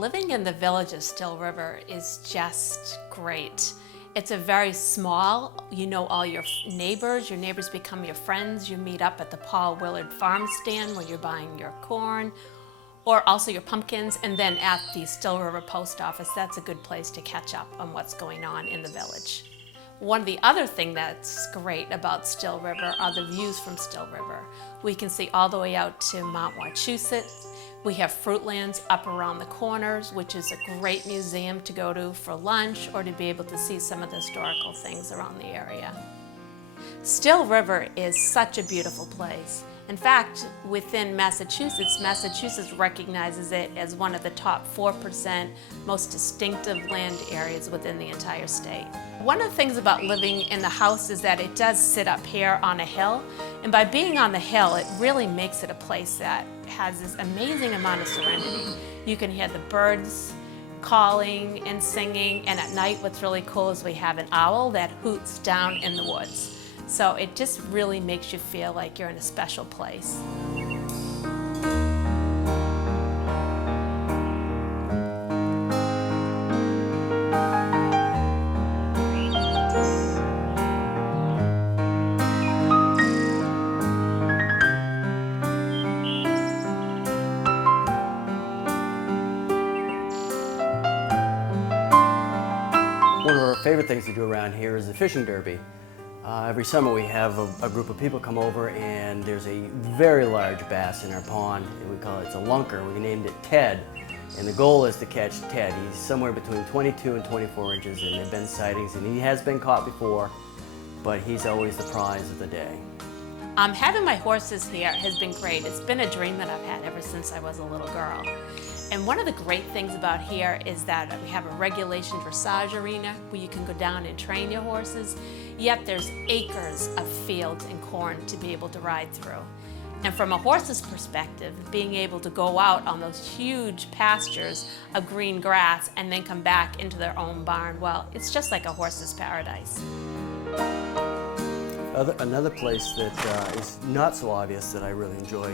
living in the village of Still River is just great. It's a very small, you know all your neighbors become your friends. You meet up at the Paul Willard farm stand when you're buying your corn, or also your pumpkins, and then at the Still River post office. That's a good place to catch up on what's going on in the village. One of the other things that's great about Still River are the views from Still River. We can see all the way out to Mount Wachusett. We have Fruitlands up around the corners, which is a great museum to go to for lunch or to be able to see some of the historical things around the area. Still River is such a beautiful place. In fact, within Massachusetts, Massachusetts recognizes it as one of the top 4% most distinctive land areas within the entire state. One of the things about living in the house is that it does sit up here on a hill, and by being on the hill, it really makes it a place that has this amazing amount of serenity. You can hear the birds calling and singing, and at night what's really cool is we have an owl that hoots down in the woods. So it just really makes you feel like you're in a special place. One of our favorite things to do around here is the fishing derby. Every summer we have a group of people come over, and there's a very large bass in our pond. We call it's a lunker. We named it Ted, and the goal is to catch Ted. He's somewhere between 22 and 24 inches, and there have been sightings, and he has been caught before, but he's always the prize of the day. Having my horses here has been great. It's been a dream that I've had ever since I was a little girl. And one of the great things about here is that we have a regulation dressage arena where you can go down and train your horses, yet there's acres of fields and corn to be able to ride through. And from a horse's perspective, being able to go out on those huge pastures of green grass and then come back into their own barn, well, it's just like a horse's paradise. Another place that is not so obvious that I really enjoy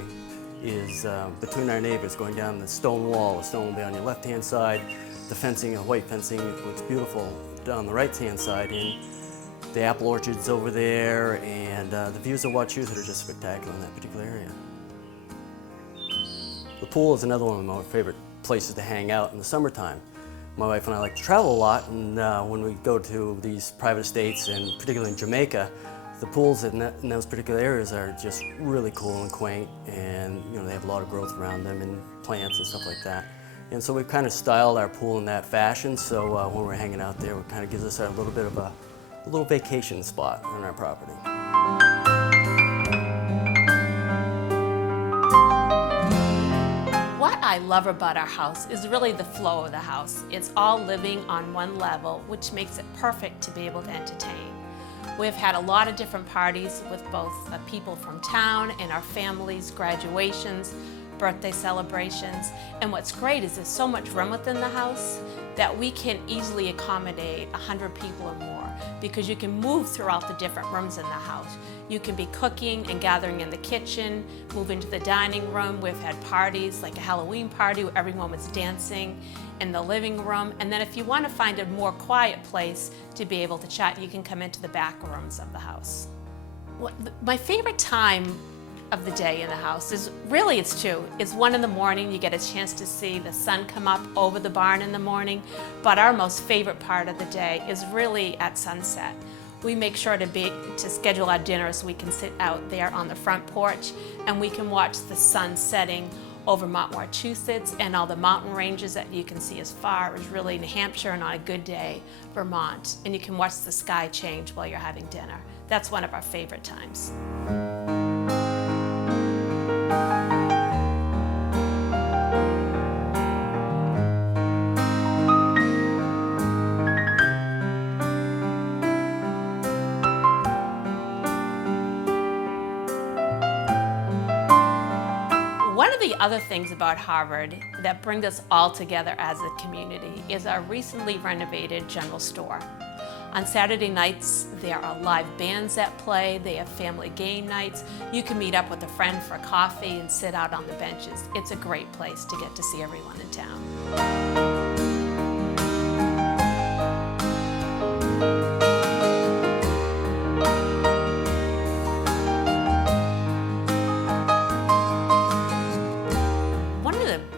is between our neighbors, going down the stone wall. The stone will be on your left-hand side, the fencing, the white fencing looks beautiful down the right-hand side, and the apple orchards over there, and the views of Wachusett are just spectacular in that particular area. The pool is another one of my favorite places to hang out in the summertime. My wife and I like to travel a lot, and when we go to these private estates, and particularly in Jamaica, the pools in those particular areas are just really cool and quaint, and they have a lot of growth around them and plants and stuff like that. And so we've kind of styled our pool in that fashion, so when we're hanging out there, it kind of gives us a little bit of a little vacation spot on our property. What I love about our house is really the flow of the house. It's all living on one level, which makes it perfect to be able to entertain. We've had a lot of different parties with both people from town and our families, graduations, birthday celebrations. And what's great is there's so much room within the house that we can easily accommodate 100 people or more, because you can move throughout the different rooms in the house. You can be cooking and gathering in the kitchen, move into the dining room. We've had parties like a Halloween party where everyone was dancing in the living room. And then if you want to find a more quiet place to be able to chat, you can come into the back rooms of the house. My favorite time of the day in the house is really, it's two. It's 1 in the morning. You get a chance to see the sun come up over the barn in the morning. But our most favorite part of the day is really at sunset. We make sure to schedule our dinner so we can sit out there on the front porch and we can watch the sun setting over Mount Wachusett and all the mountain ranges that you can see as far as really New Hampshire, and on a good day, Vermont. And you can watch the sky change while you're having dinner. That's one of our favorite times. One of the other things about Harvard that brings us all together as a community is our recently renovated general store. On Saturday nights, there are live bands that play. They have family game nights. You can meet up with a friend for coffee and sit out on the benches. It's a great place to get to see everyone in town.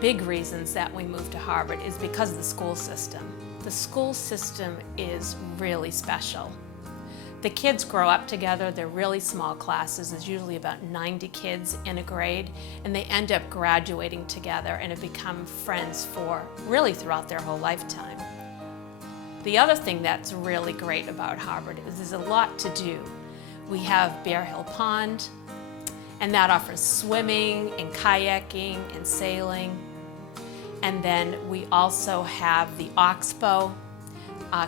Big reasons that we moved to Harvard is because of the school system. The school system is really special. The kids grow up together, they're really small classes, there's usually about 90 kids in a grade, and they end up graduating together and have become friends for really throughout their whole lifetime. The other thing that's really great about Harvard is there's a lot to do. We have Bear Hill Pond, and that offers swimming and kayaking and sailing. And then we also have the Oxbow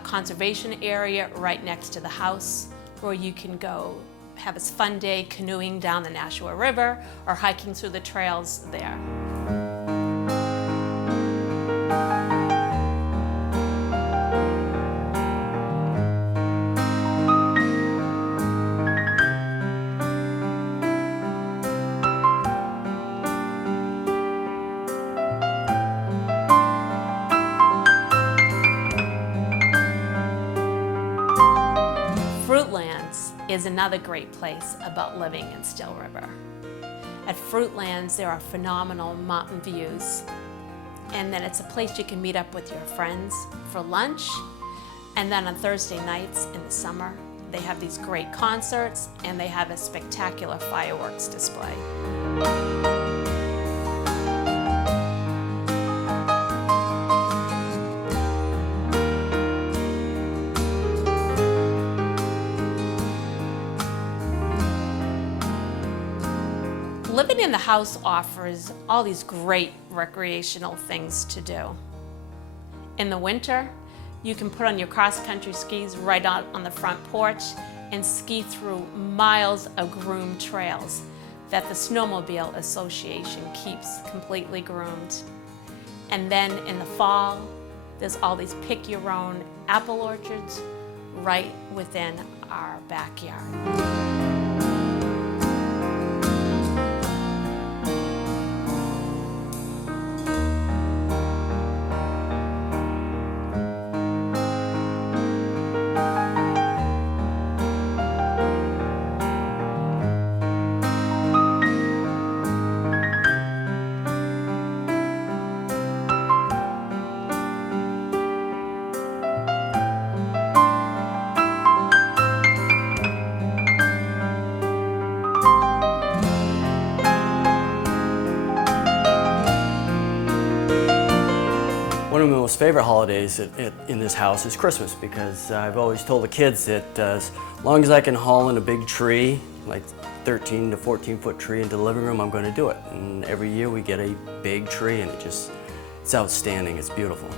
conservation area right next to the house where you can go have a fun day canoeing down the Nashua River or hiking through the trails there. Fruitlands is another great place about living in Still River. At Fruitlands, there are phenomenal mountain views, and then it's a place you can meet up with your friends for lunch, and then on Thursday nights in the summer, they have these great concerts, and they have a spectacular fireworks display. Living in the house offers all these great recreational things to do. In the winter, you can put on your cross-country skis right out on the front porch and ski through miles of groomed trails that the Snowmobile Association keeps completely groomed. And then in the fall, there's all these pick-your-own apple orchards right within our backyard. One of my most favorite holidays in this house is Christmas, because I've always told the kids that as long as I can haul in a big tree, like 13 to 14 foot tree into the living room, I'm going to do it. And every year we get a big tree, and it's outstanding, it's beautiful.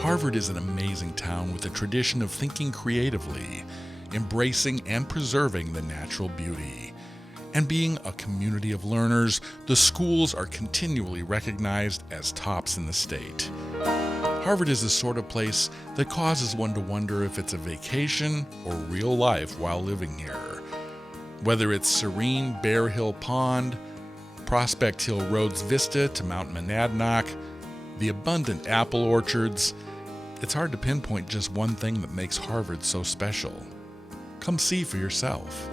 Harvard is an amazing town with a tradition of thinking creatively, embracing and preserving the natural beauty. And being a community of learners, the schools are continually recognized as tops in the state. Harvard is the sort of place that causes one to wonder if it's a vacation or real life while living here. Whether it's serene Bear Hill Pond, Prospect Hill Road's vista to Mount Monadnock, the abundant apple orchards, it's hard to pinpoint just one thing that makes Harvard so special. Come see for yourself.